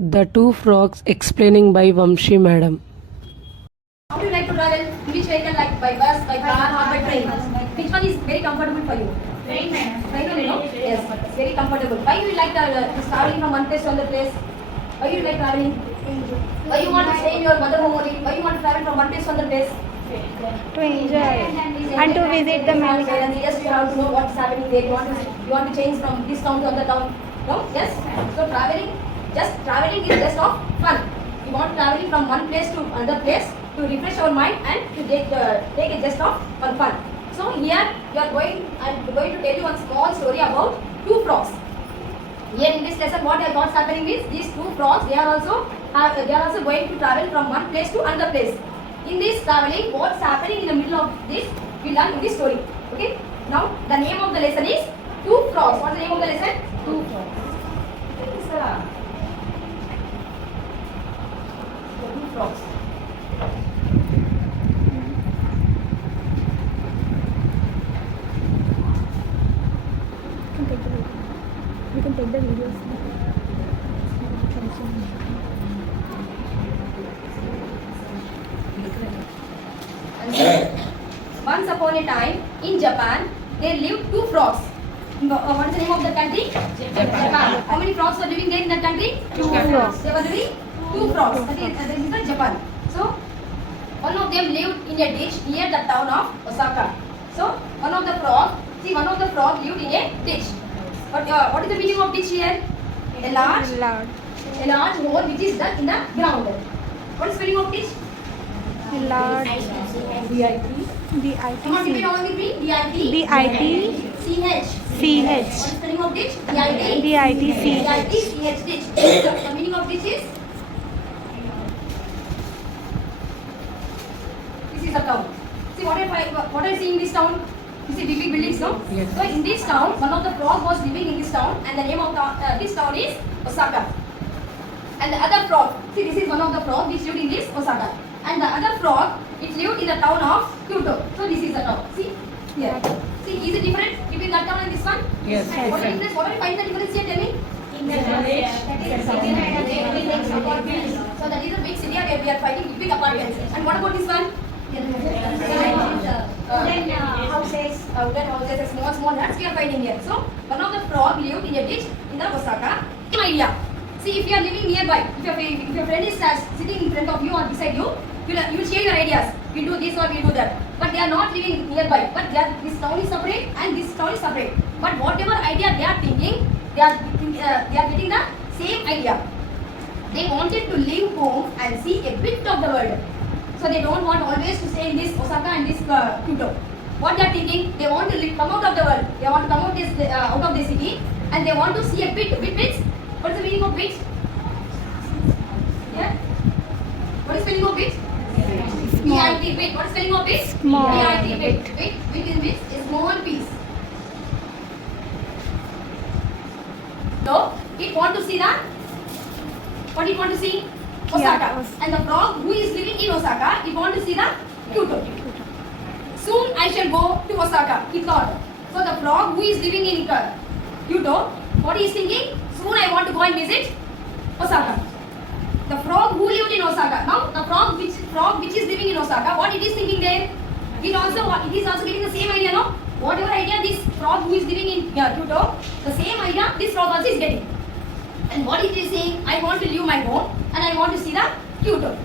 The Two Frogs explaining by Vamshi Madam. How do you like to travel? Which vehicle, like by bus, by car or by train? Which one is very comfortable for you? Train, madam. Train only, no? Yes, it's very comfortable. Why you like traveling from one place to another place? Why you like traveling? Why you want to stay in your mother home only? Why you want to travel from one place to another place? To enjoy and to visit the many. Yes, you have to know what's happening there. You want to change from this town to other town. No? Yes? So traveling is just of fun. We want traveling from one place to another place to refresh our mind and to take a just of fun. So here I'm going to tell you one small story about two frogs. Here in this lesson, what's happening is these two frogs, they are also going to travel from one place to another place. In this traveling, what's happening in the middle of this, we learn in this story. Okay. Now the name of the lesson is Two Frogs. What's the name of the lesson? Two Frogs. Two frogs. We can take the videos. Once upon a time in Japan, there lived two frogs. What's the name of the country? Japan. How many frogs were living there in that country? Two frogs. They were living two frogs. That is the Japan. So one of them lived in a ditch near the town of Osaka. So one of the frogs lived in a ditch. But what is the meaning of ditch here? A large hole which is dug in the ground. What is the meaning of ditch? Large. Come on, repeat all with me. D-I-T-C-H. What is the meaning of ditch? D-I-T-C-H. Ditch. The meaning of ditch is? This is a town. See what I see in this town? You see big buildings, no? Yes. So in this town, one of the frog was living in this town, and the name of this town is Osaka. And the other frog, see this is one of the frogs which lived in this Osaka. And the other frog, it lived in the town of Kyoto. So this is the town. See here. See, is it different between that town and this one? Yes. What are you find the difference here? Tell me. So that is a big city where we are finding big apartments. And what about this one? Wooden houses, small huts we are finding here. So one of the frog lived in a ditch in the Osaka. Same idea. See, if you are living nearby, if your friend is sitting in front of you or beside you, you will share your ideas. We do this or we do that. But they are not living nearby. But this town is separate and this town is separate. But whatever idea they are thinking, they are getting the same idea. They wanted to leave home and see a bit of the world. So they don't want always to stay in this Osaka and this Kyoto. What they are thinking, they want to come out of the world. They want to come out of the city and they want to see a bit. What is the meaning of bit? Yeah? What is the meaning of bit? Small. B-I-T, bit. What is the meaning of bit? Small. B-I-T, bit. Bit is a small piece. So, it want to see that? What it want to see? Osaka. And the frog who is living in Osaka, it want to see the Kyoto. Soon I shall go to Osaka, he thought. So the frog who is living in Kyoto, what he is thinking? Soon I want to go and visit Osaka. The frog who lived in Osaka. Now the frog which is living in Osaka, what it is thinking there? It is also getting the same idea, no? Whatever idea this frog who is living in Kyoto, the same idea this frog also is getting. And what it is saying? I want to leave my home and I want to see the Kyoto.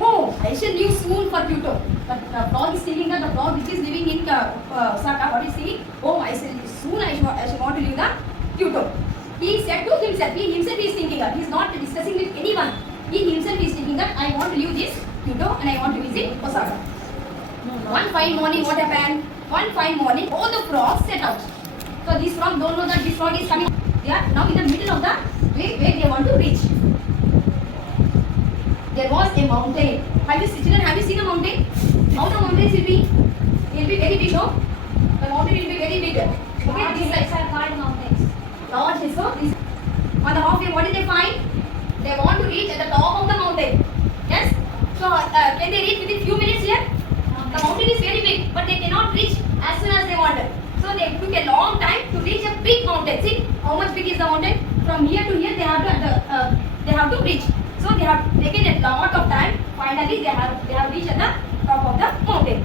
Oh, I shall leave soon for Kyoto. But the frog is thinking that the frog which is living in Osaka, what is saying? Oh, I shall soon I shall want to leave the Kyoto. He said to himself, he himself is thinking that he is not discussing with anyone. He himself is thinking that I want to leave this Kyoto and I want to visit Osaka. One fine morning, what happened? One fine morning, all the frogs set out. So these frogs don't know that this frog is coming. They are now in the middle of the way where they want to reach. There was a mountain. Have you seen a mountain? How the mountains will be? It will be very big, no? The mountain will be very big. Okay, these sides are called mountains. Large is so this. On the halfway, what did they find? They want to reach at the top of the mountain. Yes? So, can they reach within few minutes here? The mountain is very big, but they cannot reach as soon as they wanted. So, they took a long time to reach a big mountain. See how much big is the mountain? From here to here, they have have to reach. So they have taken a lot of time. Finally, they have reached at the top of the mountain.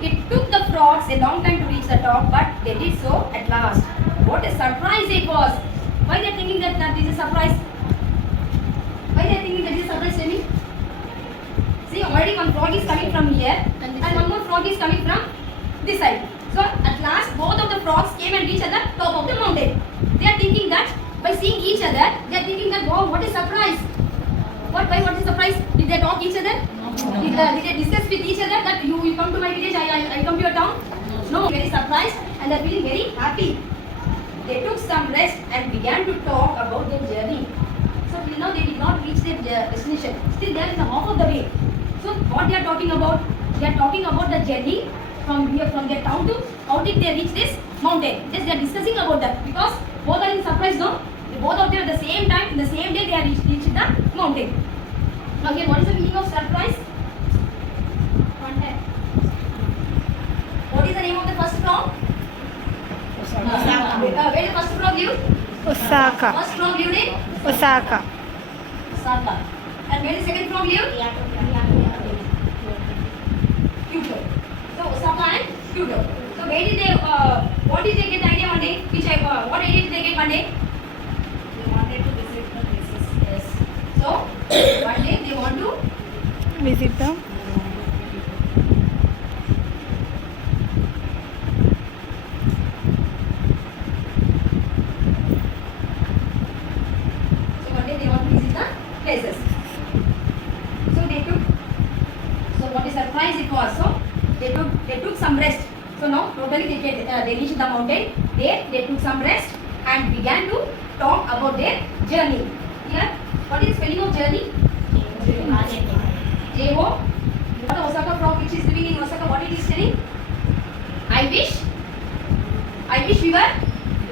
It took the frogs a long time to reach the top, but they did so at last. What a surprise it was! Why they are thinking that this is a surprise? Why they are thinking that this is a surprise, Jamie? See, already one frog is coming from here, and one more frog is coming from this side. So at last, both of the frogs came and reached at the top of the mountain. They are thinking that by seeing each other, they are thinking that wow, what a surprise! What is surprise? Did they talk each other? Did they discuss with each other that you come to my village, I come to your town? No, very surprised and they are feeling very happy. They took some rest and began to talk about their journey. So till now they did not reach their destination. Still they are in the half of the way. So what they are talking about? They are talking about the journey from their town to how did they reach this mountain. Yes, they are discussing about that because both are in surprise, no? Both of them at the same time, in the same day they are reached the mountain. Now here, what is the meaning of surprise? What is the name of the first frog? Where the first frog lived? Osaka. First frog lived in Osaka. Osaka. And where the second frog lived? Kyoto. So Osaka and Kyoto. So where did they? What did they get the idea one day? What idea did they get one day? They wanted to visit the places. Yes. So one day they want to Visit the places. So what a surprise it was. So they took some rest. So now totally they reached the mountain. They took some rest and began to talk about their journey. Here, what is the spelling of journey? J-O. What the Osaka frog which is living in Osaka, what it is telling? I wish we were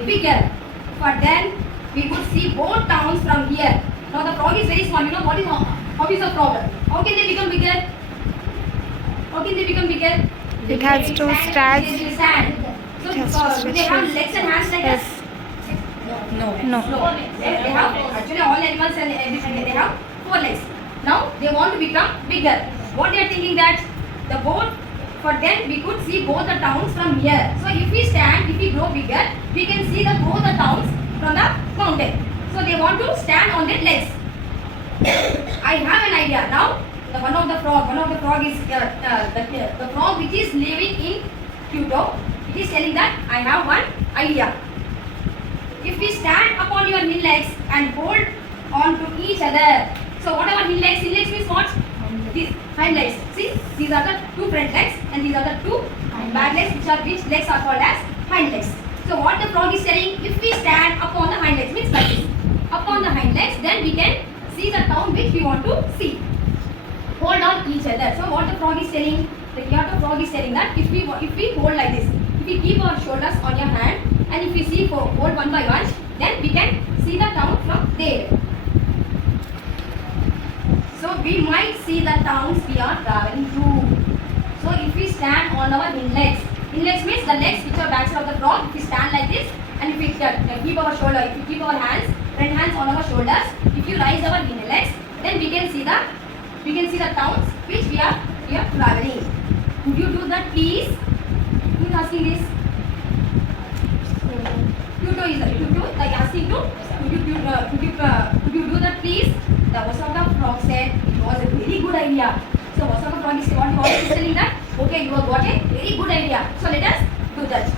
bigger. For then we could see both towns from here. Now the frog is very small. You know how is the frog? How can they become bigger? How can they become bigger? it has to stand. They will stand. So do they have legs and hands like Yes. us? No. They have actually all animals and everything. They have 4 legs. Now they want to become bigger. What they are thinking that the boat for them we could see both the towns from here. So if we grow bigger, we can see both the towns from the mountain. So they want to stand on their legs. I have an idea now. One of the frog is the frog which is living in Kyoto. It is telling that I have one idea. If we stand upon your hind legs and hold on to each other. So what are hind legs? Hind legs means what? These hind legs. See, these are the 2 front legs and these are the 2 back legs, which legs are called as hind legs. So what the frog is telling, if we stand upon the hind legs, means like this. Upon the hind legs, then we can see the town which we want to see. Hold on each other. So what the frog is telling, the Kyoto frog is telling that if we hold like this, if we keep our shoulders on your hand and if we see hold one by one, then we can see the town from there. So we might see the towns we are traveling through. So if we stand on our hind legs means the legs which are backside of the frog. If we stand like this and if we keep our shoulder, if we keep our front hands on our shoulders, if you raise our hind legs, then we can see the towns which we are traveling. Could you do that, please? Who is asking this? Kyoto is asking to. Could you do that, please? The Osaka frog said it was a very good idea. So Osaka frog is telling that okay, you have got a very good idea. So let us do that.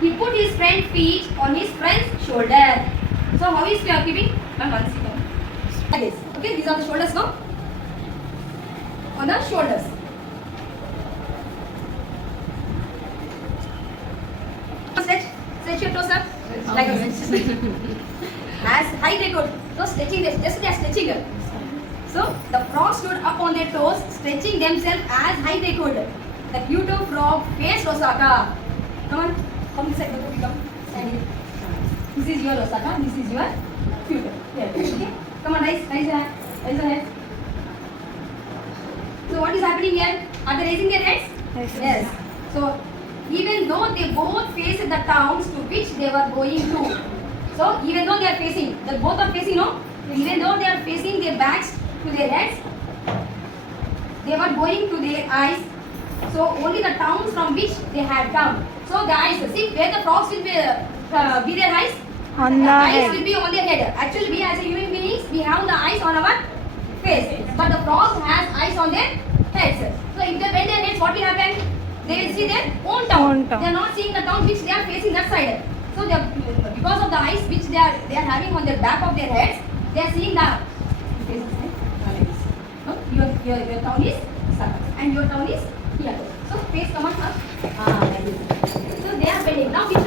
He put his front feet on his friend's shoulder. So how is he keeping? One second. Like this. Okay, these are the shoulders now. On the shoulders. Stretch your toes up. Like this. As high they could. So stretching this. Just they are stretching it. So the frogs stood up on their toes, stretching themselves as high they could. The Kyoto frog faced Osaka. Come on. Come this side. Come. Stand here. This is your Osaka. This is your Kyoto. Here. Okay. Come on, raise your hand. Raise your head. So what is happening here? Are they raising their heads? Yes. So even though they both faced the towns to which they were going to. So even though they are facing, both are facing, no? Even though facing their backs to their heads. They were going to their eyes. So only the towns from which they had come. So the eyes, see where the frogs will be their eyes? On the eyes head. will be on their head. Actually, we as a human beings, we have the eyes on our face. But the frogs has eyes on their heads. So if they bend their heads, what will happen? They will see their own town. Own town. They are not seeing the town which they are facing that side. So they are, because of the eyes which they are having on the back of their heads, they are seeing the no, your town is Saka and your town is here. So face come on up. Like this. So they are bending. Now which